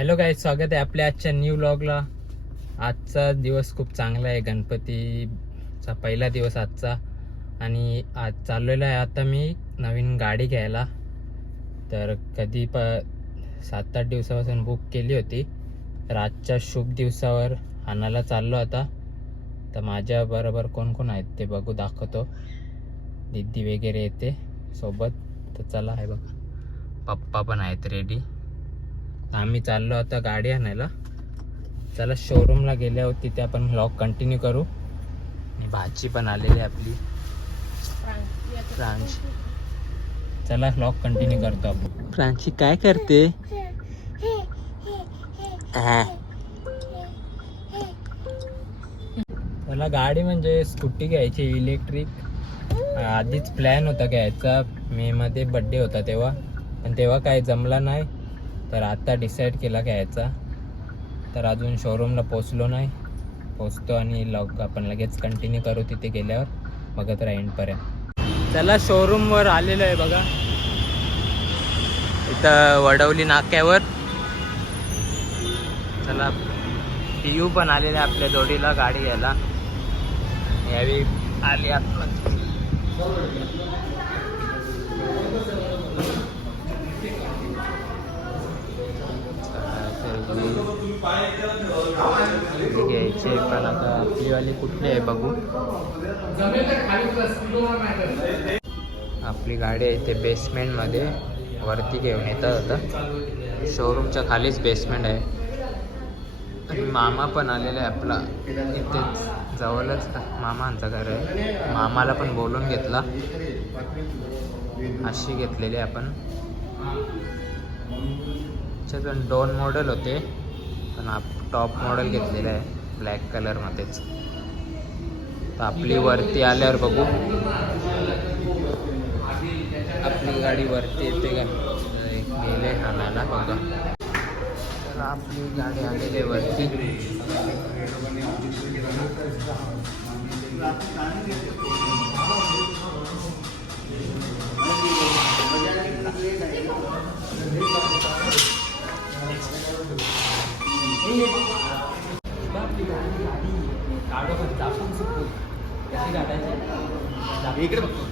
Hello guys, स्वागत आहे आपल्या आजच्या न्यू व्लॉगला. आजचा दिवस खूप चांगला आहे, गणपतीचा पहिला दिवस आजचा. आणि आज चाललेला आहे आता मी नवीन गाडी घ्यायला. तर 7-8 दिवसापासून बुक केली होती. तर आजच्या शुभ दिवसावर आणायला चाललो आता. तर माझ्याबरोबर कोण कोण आहेत ते बघू, दाखवतो. दीदी वगैरे येते सोबत. तर चला, आहे बघा, पप्पा पण आहेत रेडी. आम्ही चाललो आता गाडी आणायला. चला, शोरूमला गेल्या होती तिथे आपण व्लॉग कंटिन्यू करू. आणि भाजी पण आलेली आहे आपली फ्रांची. चला, व्लॉग कंटिन्यू करतो आपण. फ्रांची काय करते? मला गाडी म्हणजे स्कूटी घ्यायची इलेक्ट्रिक. आधीच प्लॅन होता घ्यायचा, मे मध्ये बड्डे होता तेव्हा, पण तेव्हा काही जमला नाही. तर आता डिसाईड केला घ्यायचा. तर अजून शोरूमला पोचलो नाही, पोचतो आणि आपण लगेच कंटिन्यू करू तिथे गेल्यावर. बघत राहा एंडपर्यंत. चला, शोरूमवर आलेलो आहे बघा, इथं वडवली नाक्यावर. चला, पियू पण आलेले आपल्या जोडीला गाडी घ्यायला. यावेळी आली आतमध्ये. घ्यायचे, पण आता आपली वाली कुठली आहे बघू. आपली गाडी आहे इथे बेसमेंटमध्ये, वरती घेऊन येतात आता. शोरूमच्या खालीच बेसमेंट आहे. आणि मामा पण आलेला आहे आपला, इथेच जवळच मामांचं घर आहे. मामाला पण बोलून घेतला. अशी घेतलेली आपण. त्याच्यातून 2 मॉडेल होते, पण टॉप मॉडेल घेतलेलं आहे ब्लॅक कलरमध्येच. तर आपली वरती आल्यावर बघू आपली गाडी वरती येते का. गेले आणायला बघा. तर आपली गाडी आलेली वरती. इकडे बघतो.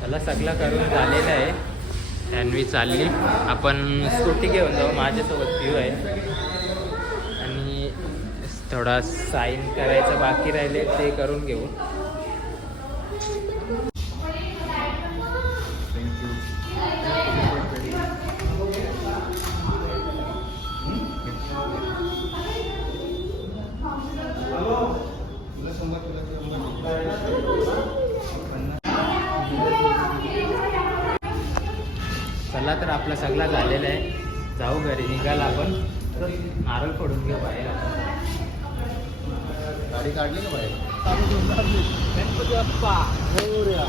त्याला सगळं करून झालेलं आहे. सँडविच चालली. आपण स्कूटी घेऊन जाऊ, माझ्यासोबत पिऊ आहे. आणि थोडा साईन करायचं बाकी राहिले, ते करून घेऊ. Halo. चला तर आपला सगळा झालेला आहे, जाऊ घरी. निघाला आपण, नारळ फोडून घेऊ बाहेर आपण. गाडी काढली ना बाहेर. गणपती बाप्पा मोरया.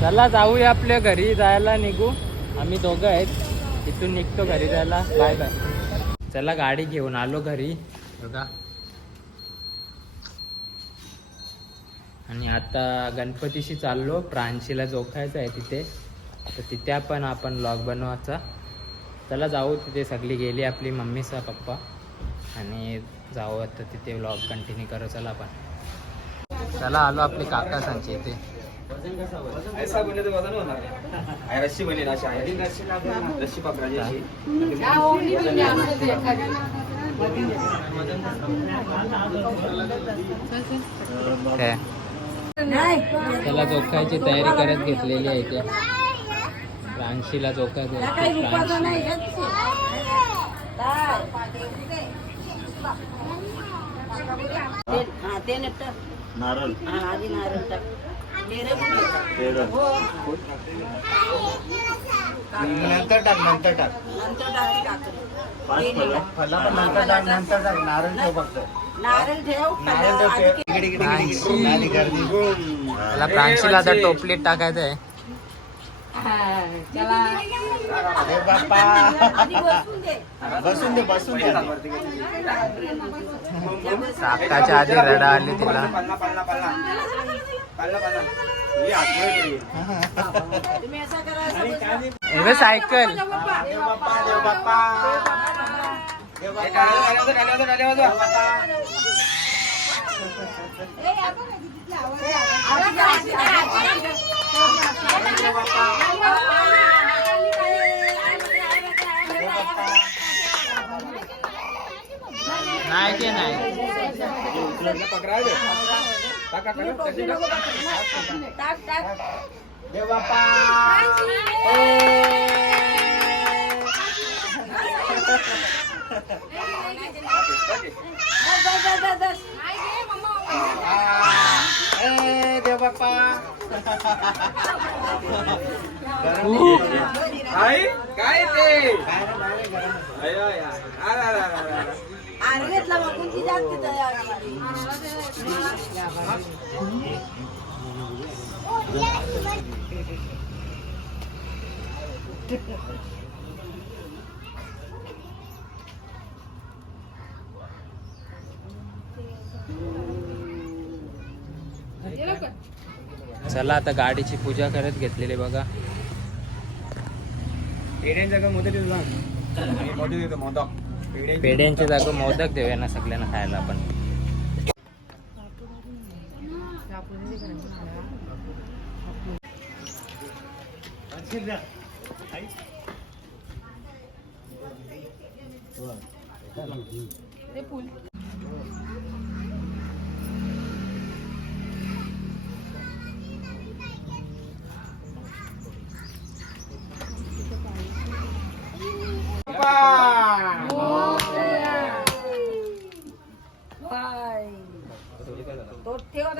चला जाऊया आपल्या घरी जायला निघू. आम्ही दोघं आहेत, इथून निघतो घरी जायला. Bye bye. चला गाडी घेऊन आलो घरी बघा. आणि आता गणपतीशी चाललो, प्रांशीला जोखायचं आहे तिथे, तर तिथे आपण व्लॉग बनवायचा. चला जाऊ. तिथे सगळी गेली, आपली मम्मीचा पप्पा, आणि जाऊ आता तिथे व्लॉग कंटिन्यू करू. चला आपण. चला आलो आपली काका सांची इथे. रस्सी बनेल अशी आहे, रस्सी पकडायची अशी. काय त्याला जोखायची तयारी करत घेतलेली आहे ते. प्रांशीला जोखायचं. नारळ नंतर टाक, नंतर टाक. फला पण नंतर टाक, नंतर टाक. नारळ ठेव फक्त. नारळ ठेव. त्याला प्रांशीला आता टोपलीत टाकायचं आहे. अरे बाप्पा, बसून दे, बसून दे. टाकायच्या आधी रडा आली तिला. सायकल. नाही की नाही. देव बाप्पा. काय ते चला आता गाडीची पूजा करत घेतलेली बघा. पेढ्यांच्या जागा मोदक देऊया ना सगळ्यांना खायला आपण. तो ठेवा